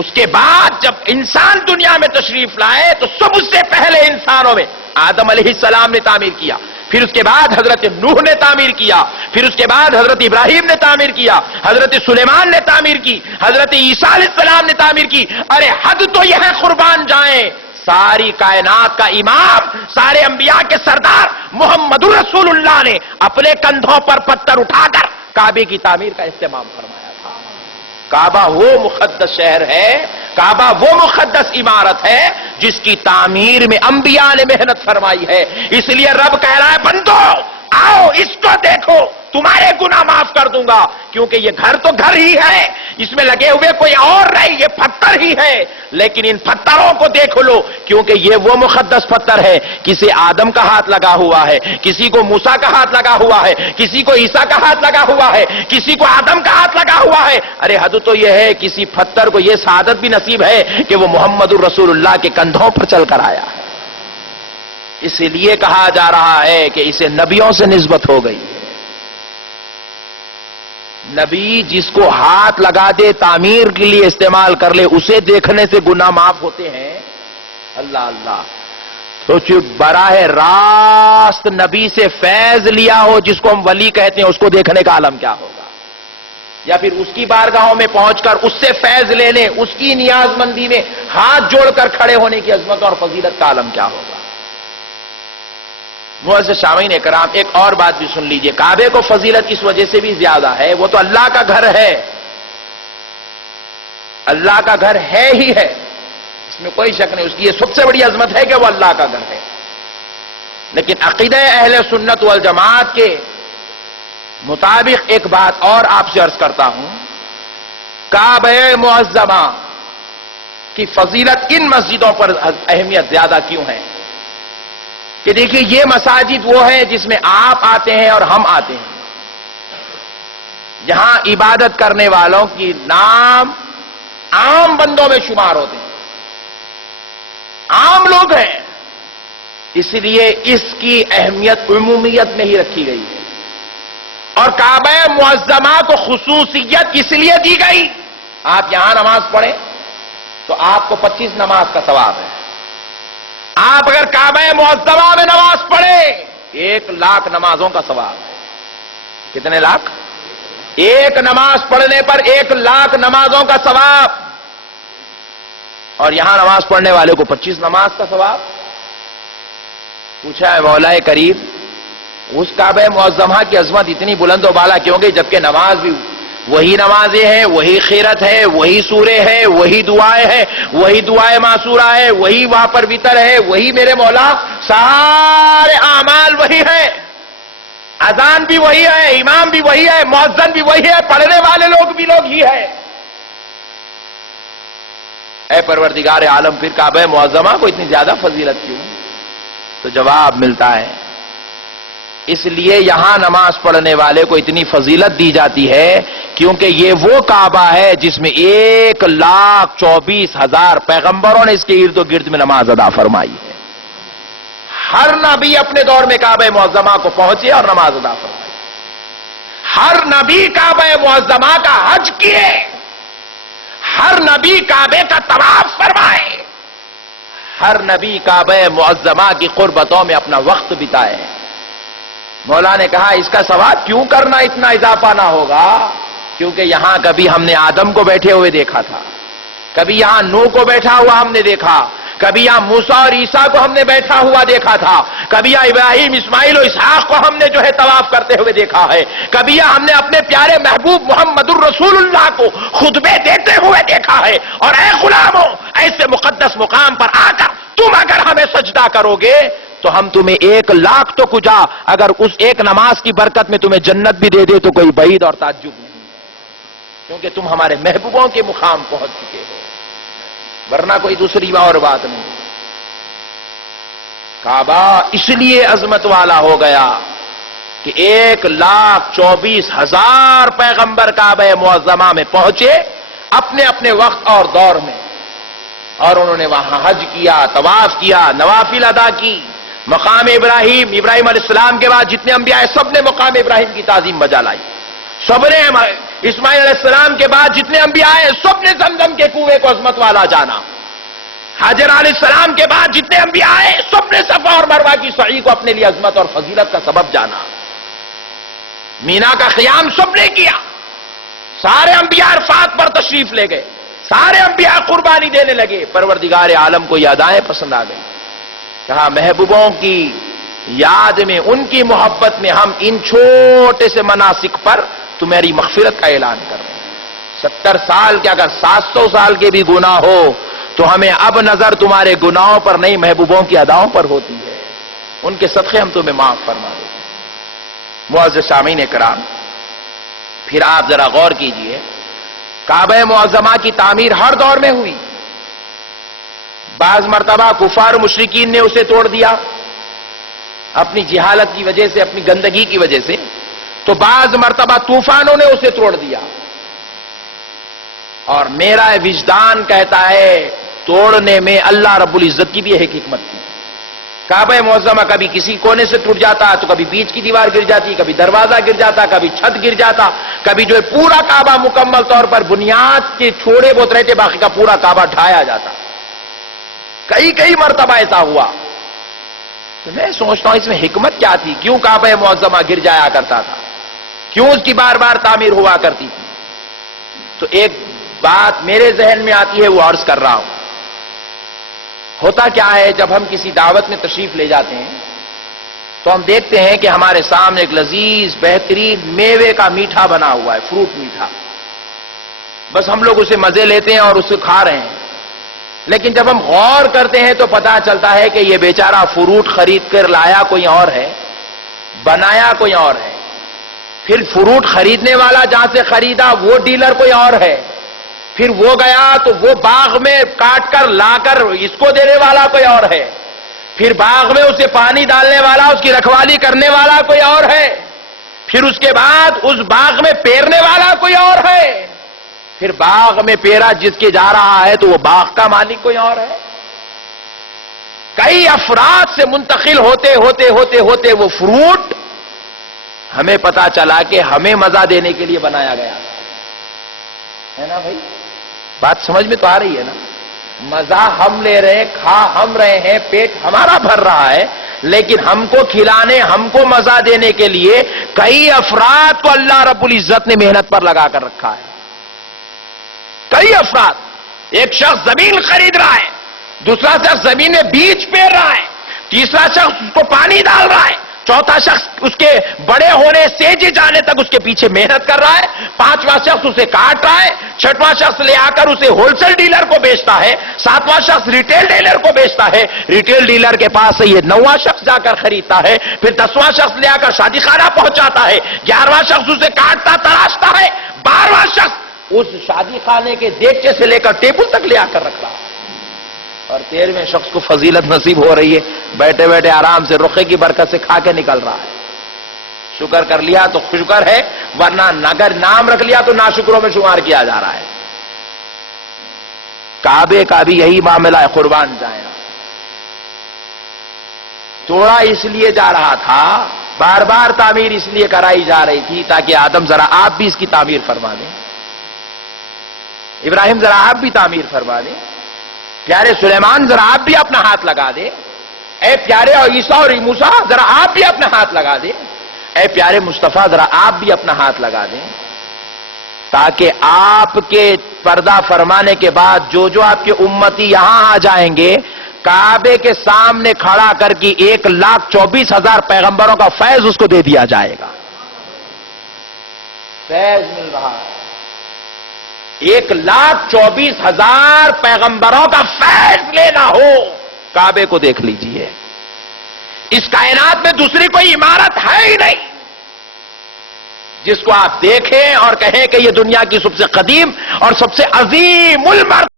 اس کے بعد جب انسان دنیا میں تشریف لائے تو سب سے پہلے انسانوں میں آدم علیہ السلام نے تعمیر کیا، پھر اس کے بعد حضرت نوح نے تعمیر کیا، پھر اس کے بعد حضرت ابراہیم نے تعمیر کیا، حضرت سلیمان نے تعمیر کی، حضرت عیسیٰ علیہ السلام نے تعمیر کی۔ ارے حد تو یہ ہے قربان جائیں، ساری کائنات کا امام، سارے انبیاء کے سردار محمد رسول اللہ نے اپنے کندھوں پر پتھر اٹھا کر کعبے کی تعمیر کا اہتمام فرمایا تھا۔ کعبہ وہ مقدس شہر ہے، کعبہ وہ مقدس عمارت ہے جس کی تعمیر میں انبیاء نے محنت فرمائی ہے۔ اس لیے رب کہہ رہا ہے بندو آؤ اس کو دیکھو، تمہارے گناہ معاف کر دوں گا، کیونکہ یہ گھر تو گھر ہی ہے، اس میں لگے ہوئے کوئی اور نہیں، یہ پتھر ہی ہے، لیکن ان پتھروں کو دیکھ لو کیونکہ یہ وہ مقدس پتھر ہے۔ کسی آدم کا ہاتھ لگا ہوا ہے، کسی کو موسیٰ کا ہاتھ لگا ہوا ہے، کسی کو عیسیٰ کا ہاتھ لگا ہوا ہے، کسی کو آدم کا ہاتھ لگا ہوا ہے۔ ارے حد تو یہ ہے کسی پتھر کو یہ سعادت بھی نصیب ہے کہ وہ محمد الرسول اللہ کے کندھوں پر چل کر آیا ہے۔ اس لیے کہا جا رہا ہے کہ اسے نبیوں سے نسبت ہو گئی ہے۔ نبی جس کو ہاتھ لگا دے تعمیر کے لیے استعمال کر لے، اسے دیکھنے سے گناہ معاف ہوتے ہیں۔ اللہ اللہ، تو براہ راست نبی سے فیض لیا ہو جس کو ہم ولی کہتے ہیں، اس کو دیکھنے کا عالم کیا ہوگا؟ یا پھر اس کی بارگاہوں میں پہنچ کر اس سے فیض لینے، اس کی نیاز مندی میں ہاتھ جوڑ کر کھڑے ہونے کی عظمت اور فضیلت کا عالم کیا ہوگا؟ معزز سامعین کرام، ایک اور بات بھی سن لیجئے، کعبے کو فضیلت اس وجہ سے بھی زیادہ ہے، وہ تو اللہ کا گھر ہے، اللہ کا گھر ہے ہی ہے، اس میں کوئی شک نہیں، اس کی یہ سب سے بڑی عظمت ہے کہ وہ اللہ کا گھر ہے۔ لیکن عقیدہ اہل سنت والجماعت کے مطابق ایک بات اور آپ سے عرض کرتا ہوں، کعبہ معظمہ کی فضیلت ان مسجدوں پر اہمیت زیادہ کیوں ہے کہ دیکھیے یہ مساجد وہ ہیں جس میں آپ آتے ہیں اور ہم آتے ہیں، یہاں عبادت کرنے والوں کی نام عام بندوں میں شمار ہوتے ہیں، عام لوگ ہیں، اس لیے اس کی اہمیت عمومیت میں ہی رکھی گئی ہے، اور کعبہ معظمہ کو خصوصیت اس لیے دی گئی، آپ یہاں نماز پڑھیں تو آپ کو 25 نماز کا ثواب ہے، آپ اگر کعبہ معظمہ میں نماز پڑھے 1,00,000 نمازوں کا ثواب ہے۔ کتنے لاکھ؟ ایک نماز پڑھنے پر 1,00,000 نمازوں کا ثواب، اور یہاں نماز پڑھنے والے کو 25 نماز کا ثواب۔ پوچھا ہے مولا کریم اس کعبہ معظمہ کی عظمت اتنی بلند و بالا کیوں گئی جبکہ نماز بھی وہی نمازیں ہیں، وہی خیرت ہے، وہی سورے ہیں، وہی دعائیں ہیں، وہی دعائیں معصورہ ہے، وہی وہاں پر وتر ہے، وہی میرے مولا سارے اعمال وہی ہیں، اذان بھی وہی ہے، امام بھی وہی ہے، مؤذن بھی وہی ہے، پڑھنے والے لوگ بھی لوگ ہی ہے۔ اے پروردگار عالم پھر کعبہ معظمہ کو اتنی زیادہ فضیلت کیوں؟ تو جواب ملتا ہے اس لیے یہاں نماز پڑھنے والے کو اتنی فضیلت دی جاتی ہے کیونکہ یہ وہ کعبہ ہے جس میں 1,24,000 پیغمبروں نے اس کے ارد و گرد میں نماز ادا فرمائی ہے۔ ہر نبی اپنے دور میں کعبہ معظمہ کو پہنچے اور نماز ادا فرمائی، ہر نبی کعبہ معظمہ کا حج کیے، ہر نبی کعبے کا طواف فرمائے، ہر نبی کعبہ معظمہ کی قربتوں میں اپنا وقت بتائے۔ مولا نے کہا اس کا ثواب کیوں کرنا اتنا اضافہ نہ ہوگا؟ کیونکہ یہاں کبھی ہم نے آدم کو بیٹھے ہوئے دیکھا تھا، کبھی یہاں نوح کو بیٹھا ہوا ہم نے دیکھا، کبھی یہاں موسیٰ اور عیسیٰ کو ہم نے بیٹھا ہوا دیکھا تھا، کبھی یہاں ابراہیم، اسماعیل اور اسحاق کو ہم نے جو ہے طواف کرتے ہوئے دیکھا ہے، کبھی یہاں ہم نے اپنے پیارے محبوب محمد الرسول اللہ کو خطبے دیتے ہوئے دیکھا ہے۔ اور اے غلاموں، ایسے مقدس مقام پر آ کر تم اگر ہمیں سجدہ کرو گے تو ہم تمہیں 1,00,000 تو کجا اگر اس ایک نماز کی برکت میں تمہیں جنت بھی دے دے تو کوئی بعید اور تعجب نہیں، کیونکہ تم ہمارے محبوبوں کے مقام پہنچ چکے ہو، ورنہ کوئی دوسری اور بات نہیں۔ کعبہ اس لیے عظمت والا ہو گیا کہ 1,24,000 پیغمبر کعبہ معظمہ میں پہنچے اپنے اپنے وقت اور دور میں، اور انہوں نے وہاں حج کیا، طواف کیا، نوافل ادا کی، مقام ابراہیم علیہ السلام کے بعد جتنے انبیاء ہیں سب نے مقام ابراہیم کی تعظیم بجا لائی، سب نے اسماعیل علیہ السلام کے بعد جتنے انبیاء آئے سب نے زمزم کے کنویں کو عظمت والا جانا. حاجر علیہ السلام کے بعد جتنے انبیاء آئے سب نے صفا اور مروہ کی سعی کو اپنے لیے عظمت اور فضیلت کا سبب جانا. مینا کا قیام سب نے کیا. سارے انبیاء عرفات پر تشریف لے گئے. سارے انبیاء قربانی دینے لگے. پروردگار عالم کو یہ ادائیں پسند آ گئی. کہا محبوبوں کی یاد میں، ان کی محبت میں ہم ان چھوٹے سے مناسک پر تمہاری مغفرت کا اعلان کر رہے ہیں. 70 سال کے اگر 700 سال کے بھی گناہ ہو تو ہمیں اب نظر تمہارے گناہوں پر نہیں، محبوبوں کی اداؤں پر ہوتی ہے. ان کے صدقے ہم تمہیں معاف فرما دیتے ہیں. معزز سامعین کرام، پھر آپ ذرا غور کیجئے، کعبہ معظمہ کی تعمیر ہر دور میں ہوئی. بعض مرتبہ کفار و مشرکین نے اسے توڑ دیا اپنی جہالت کی وجہ سے، اپنی گندگی کی وجہ سے. تو بعض مرتبہ طوفانوں نے اسے توڑ دیا. اور میرا وجدان کہتا ہے توڑنے میں اللہ رب العزت کی بھی ایک حکمت تھی. کعبہ معظمہ کبھی کسی کونے سے ٹوٹ جاتا تو کبھی بیچ کی دیوار گر جاتی، کبھی دروازہ گر جاتا، کبھی چھت گر جاتا، کبھی جو ہے پورا کعبہ مکمل طور پر بنیاد کے چھوڑے بہت رہتے، باقی کا پورا کعبہ ڈھایا جاتا. کئی مرتبہ ایسا ہوا. تو میں سوچتا ہوں اس میں حکمت کیا تھی؟ کیوں کعبہ معظمہ گر جایا کرتا تھا؟ کیوں اس کی بار بار تعمیر ہوا کرتی تھی؟ تو ایک بات میرے ذہن میں آتی ہے، وہ عرض کر رہا ہوں. ہوتا کیا ہے، جب ہم کسی دعوت میں تشریف لے جاتے ہیں تو ہم دیکھتے ہیں کہ ہمارے سامنے ایک لذیذ بہترین میوے کا میٹھا بنا ہوا ہے، فروٹ میٹھا. بس ہم لوگ اسے مزے لیتے ہیں اور اسے کھا رہے ہیں. لیکن جب ہم غور کرتے ہیں تو پتا چلتا ہے کہ یہ بیچارہ فروٹ خرید کر لایا کوئی اور ہے، بنایا کوئی اور ہے. پھر فروٹ خریدنے والا جہاں سے خریدا وہ ڈیلر کوئی اور ہے. پھر وہ گیا تو وہ باغ میں کاٹ کر لا کر اس کو دینے والا کوئی اور ہے. پھر باغ میں اسے پانی ڈالنے والا، اس کی رکھوالی کرنے والا کوئی اور ہے. پھر اس کے بعد اس باغ میں پیرنے والا کوئی اور ہے. پھر باغ میں پیرا جس کے جا رہا ہے تو وہ باغ کا مالک کوئی اور ہے. کئی افراد سے منتقل ہوتے ہوتے ہوتے ہوتے وہ فروٹ ہمیں پتا چلا کہ ہمیں مزہ دینے کے لیے بنایا گیا ہے نا بھائی. بات سمجھ میں تو آ رہی ہے نا؟ مزہ ہم لے رہے ہیں، کھا ہم رہے ہیں، پیٹ ہمارا بھر رہا ہے، لیکن ہم کو کھلانے، ہم کو مزہ دینے کے لیے کئی افراد کو اللہ رب العزت نے محنت پر لگا کر رکھا ہے. کئی افراد. ایک شخص زمین خرید رہا ہے، دوسرا شخص زمین میں بیج پیر رہا ہے، تیسرا شخص اس کو پانی ڈال رہا ہے، چوتھا شخص اس کے بڑے ہونے سیجے جانے تک اس کے پیچھے محنت کر رہا ہے، پانچواں شخص اسے کاٹ رہا ہے، چھٹواں شخص لے آ کر اسے ہول سیل ڈیلر کو بیچتا ہے، ساتواں شخص ریٹیل ڈیلر کو بیچتا ہے، ریٹیل ڈیلر کے پاس سے یہ 9واں شخص جا کر خریدتا ہے، پھر 10واں شخص لے آ کر شادی خانہ پہنچاتا ہے، 11واں شخص اسے کاٹتا تراشتا ہے، 12واں شخص اس شادی خانے کے دیگچے سے لے کر ٹیبل تک لے آ کر رکھ رہا ہے، اور 13ویں شخص کو فضیلت نصیب ہو رہی ہے، بیٹھے بیٹھے آرام سے رخے کی برکت سے کھا کے نکل رہا ہے. شکر کر لیا تو شکر ہے، ورنہ اگر نام رکھ لیا تو ناشکروں میں شمار کیا جا رہا ہے. کعبے کا بھی یہی معاملہ ہے. قربان جائیں، توڑا اس لیے جا رہا تھا، بار بار تعمیر اس لیے کرائی جا رہی تھی تاکہ آدم ذرا آپ بھی اس کی تعمیر فرما دیں، ابراہیم ذرا آپ بھی تعمیر فرما دیں، پیارے سلیمان ذرا آپ بھی اپنا ہاتھ لگا دیں، اے پیارے اور عیسیٰ اور موسیٰ ذرا آپ بھی اپنا ہاتھ لگا دیں، اے پیارے مصطفیٰ ذرا آپ بھی اپنا ہاتھ لگا دیں، تاکہ آپ کے پردہ فرمانے کے بعد جو جو آپ کے امتی یہاں آ جائیں گے، کعبے کے سامنے کھڑا کر کے 1,24,000 پیغمبروں کا فیض اس کو دے دیا جائے گا. فیض مل رہا ہے، 1,24,000 پیغمبروں کا فیض لینا ہو، کعبے کو دیکھ لیجئے. اس کائنات میں دوسری کوئی عمارت ہے ہی نہیں جس کو آپ دیکھیں اور کہیں کہ یہ دنیا کی سب سے قدیم اور سب سے عظیم المرتبہ